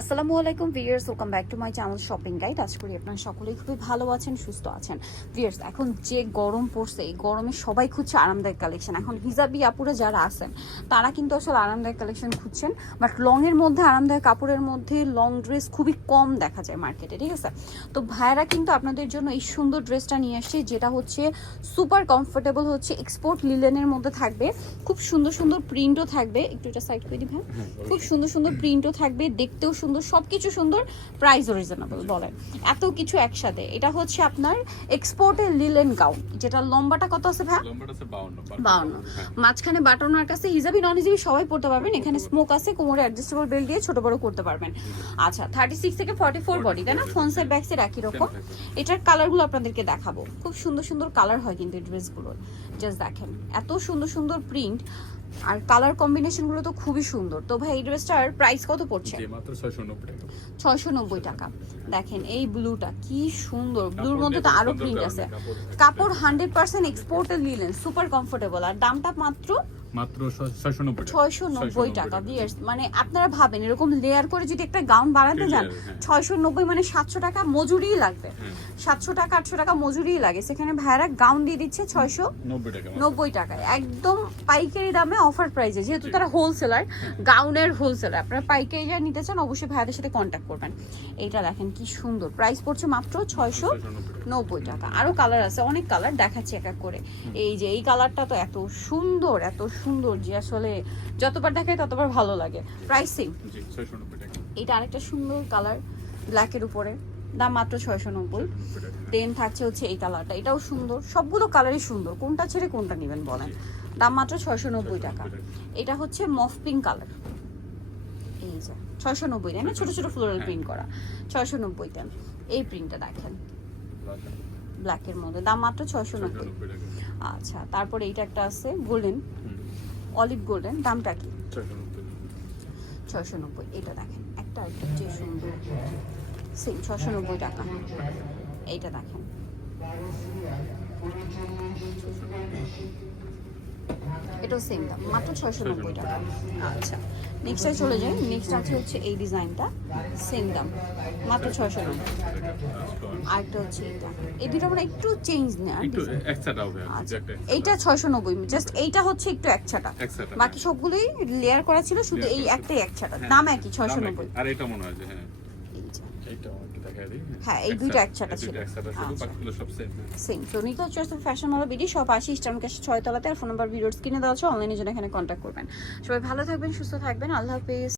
আসসালামু আলাইকুম viewers welcome back to my channel shopping guide. আজ করি আপনারা সকলেই খুবই ভালো আছেন সুস্থ আছেন। ভিয়ার্স এখন যে গরম পড়ছে এই গরমে সবাই খুঁজছে আরামদায়ক কালেকশন। এখন হিজাবি আপুরা যারা আছেন তারা কিন্তু আসলে আরামদায়ক কালেকশন খুঁজছেন। বাট লং এর মধ্যে আরামদায়ক কাপড়ের মধ্যে লং ড্রেস খুবই কম দেখা যায় মার্কেটে ঠিক আছে? তো ভাইরা কিন্তু আপনাদের জন্য এই সুন্দর ড্রেসটা নিয়ে আসছে যেটা হচ্ছে সুপার কমফোর্টেবল হচ্ছে এক্সপোর্ট লিলেনের মধ্যে থাকবে। খুব সুন্দর সুন্দর প্রিন্টও থাকবে। একটু এটা সাইড করে দিবেন। খুব সুন্দর সুন্দর প্রিন্টও থাকবে। দেখতেও সুন্দর সবকিছু সুন্দর প্রাইসও রিজনেবল বলেন। এত কিছু একসাথে। এটা হচ্ছে আপনার এক্সপোর্টের লিলেন গাউন যেটা লম্বাটা কত আছে ভাই? লম্বাটা আছে 52 বাউন্ন। হ্যাঁ। মাঝখানে বাটনার কাছে হিজাবি নন হিজাবি সবাই পড়তে পারবেন। এখানে স্মোক আছে কোমরে অ্যাডজাস্টেবল বেল্ট দিয়ে ছোট বড় করতে পারবেন। আচ্ছা থার্টি সিক্স থেকে ফর্টি ফোর বডি তাই না? ফ্রন্ট সাইড ব্যাক সাইড একই রকম। এটার কালারগুলো আপনাদেরকে দেখাবো। খুব সুন্দর সুন্দর কালার হয় কিন্তু এই ড্রেসগুলোর জাস্ট দেখেন এত সুন্দর সুন্দর প্রিন্ট আর কালার কম্বিনেশনগুলো তো খুবই সুন্দর। তো ভাই এই ড্রেসটার প্রাইস কত পড়ছে? মাত্র 690 টাকা। ছয়শো নব্বই টাকা। দেখেন এই ব্লুটা কি সুন্দর। ব্লুর মধ্যে তো আরও প্রিন্ট আছে। কাপড়- কাপড় হান্ড্রেড পার্সেন্ট এক্সপোর্টেড নিলেন সুপার কমফোর্টেবল আর দামটা মাত্র মাত্র 690 টাকা। ছয়শো নব্বই টাকা বিয়ার্স মানে আপনারা ভাবেন এরকম লেয়ার করে যদি একটা গাউন বানাতে যান হ্যাঁ। ছয়শো নব্বই মানে সাতশো টাকা মজুরিই লাগবে। হ্যাঁ। সাতশো টাকা আটশো টাকা মজুরিই লাগে। সেখানে ভাইয়ারা গাউন দিয়ে দিচ্ছে ছয়শো 90 টাকা টাকায় একদম পাইকারি দামে অফার প্রাইসে যেহেতু তারা হোলসেলার গাউনের হোলসেলার আপনারা পাইকারি যা নিতে চান অবশ্যই ভাইয়াদের সাথে কন্ট্যাক্ট করবেন। এইটা দেখেন কি সুন্দর। প্রাইস পড়ছে মাত্র ছয়শো 690 নব্বই টাকা। আরও কালার আছে অনেক কালার দেখাচ্ছি এক এক করে। এই যে এই কালারটা তো এত সুন্দর এত সুন্দর যে আসলে যতবার দেখায় ততবার ভালো লাগে। প্রাইসিং জি 690 টাকা। এটা আরেকটা সুন্দর কালার ব্ল্যাকের উপরে। দাম মাত্র ছয়শো নব্বই। দেন থাকছে হচ্ছে এই কালারটা এটাও সুন্দর। সবগুলো কালারই সুন্দর। কোনটা ছেড়ে কোনটা নেবেন বলেন। দাম মাত্র ছয়শো নব্বই টাকা। এটা হচ্ছে মফ পিঙ্ক কালার এই যে ছয়শো নব্বই তাই না ছোটো ছোট ফ্লোরাল প্রিন্ট করা। ছয়শো নব্বই নব্বইটা এই প্রিন্টটা দেখেন। ব্ল্যাকের মধ্যে। দাম মাত্র ছয়শো নব্বই। আচ্ছা তারপরে এইটা একটা আছে গোল্ডেন অলিভ গোল্ডেন দামটা কি? 690 ছয়শো নব্বই এটা দেখেন একটা একটা যে সুন্দর সেম ছশো নব্বই টাকা। এইটা দেখেন। এটাও সেম দাম মাত্র ছয়শো নব্বই টাকা। আচ্ছা নেক্সটে চলে যাই নেক্সট আছে হচ্ছে এই ডিজাইনটা সেম দাম মাত্র ছয়শো নব্বই। আরেকটা হচ্ছে এটা এই দুটো আমরা একটু চেঞ্জ আর আচ্ছা এইটা ছয়শো নব্বই জাস্ট এইটা হচ্ছে একটু একছাটা। extra টা, বাকি সবগুলোই লেয়ার করা ছিল শুধু এই একটাই একছাটা হ্যাঁ, দাম একই ছয়শো নব্বই। আর এটা মনে হয় হ্যাঁ। দিই। হ্যাঁ, এই দুইটা একসাথে ছিল। আচ্ছা। সেম ফ্যাশন হলো বিডি সব আসি ইস্টার্ন ক্যাশ ছয় তলাতে আর ফোন নাম্বার ভিডিওস কিনে দেওয়া আছে অনলাইনে জন্য এখানে কন্ট্যাক্ট করবেন। সবাই ভালো থাকবেন সুস্থ থাকবেন আল্লাহ হাফেজ।